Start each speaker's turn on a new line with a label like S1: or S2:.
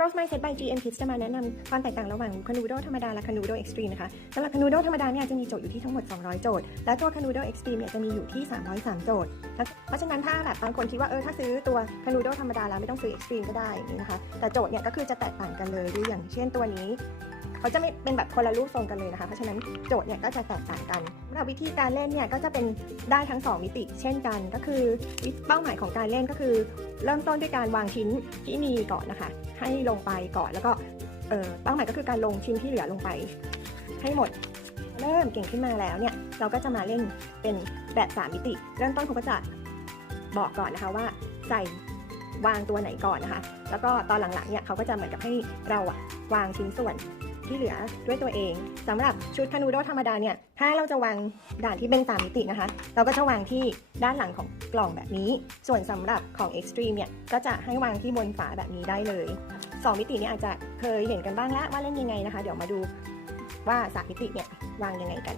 S1: Rose Mindset by GM Kids จะมาแนะนำความแตกต่างระหว่างคานูโดธรรมดาและคานูโด Extreme นะคะสำหรับคานูโดธรรมดาเนี่ยจะมีโจทย์อยู่ที่ทั้งหมด 200 โจทย์ และตัวคานูโด Extreme เนี่ยจะมีอยู่ที่ 303 โจทย์ เพราะฉะนั้นถ้าแบบบางคนคิดว่าเออถ้าซื้อตัวคานูโดธรรมดาแล้วไม่ต้องซื้อ Extreme ก็ได้นี่นะคะ แต่โจทย์เนี่ยก็คือจะแตกต่างกันเลยดูอย่างเช่นตัวนี้ เขาจะไม่เป็นแบบคนละรูปทรงกันเลยนะคะ เพราะฉะนั้นโจทย์เนี่ยก็จะแตกต่างกันสำหรับวิธีการเล่นเนี่ยก็จะเป็นได้ทั้ง 2 มิติ เช่นกัน ก็คือเป้าหมายของการเล่นก็คือ เริ่มต้นด้วยการวางชิ้นที่มีก่อนนะคะ ให้ลงไปก่อนแล้วก็เออเป้าหมายก็คือการลงชิ้นที่เหลือลงไป ให้หมดเริ่มเก่งขึ้นมาแล้วเนี่ยเราก็จะมาเล่นเป็นแบบ3มิติ เริ่มต้นครูก็จะบอกก่อนนะคะว่าใส่วางตัวไหนก่อนนะคะ แล้วก็ตอนหลังๆเนี่ยเขาก็จะเหมือนกับให้เราอะวางชิ้นส่วน ที่เหลือด้วยตัวเองสำหรับชุดคานูโดธรรมดาเนี่ยถ้าเราจะวางด่านที่เป็นสามมิตินะคะ เราก็จะวางที่ด้านหลังของกล่องแบบนี้ ส่วนสำหรับของ Extreme เนี่ยก็จะให้วางที่บนฝาแบบนี้ได้เลย2มิติเนี่ยอาจจะเคยเห็นกันบ้างแล้วว่าเล่นยังไงนะคะ เดี๋ยวมาดูว่าสามมิติเนี่ยวางยังไงกัน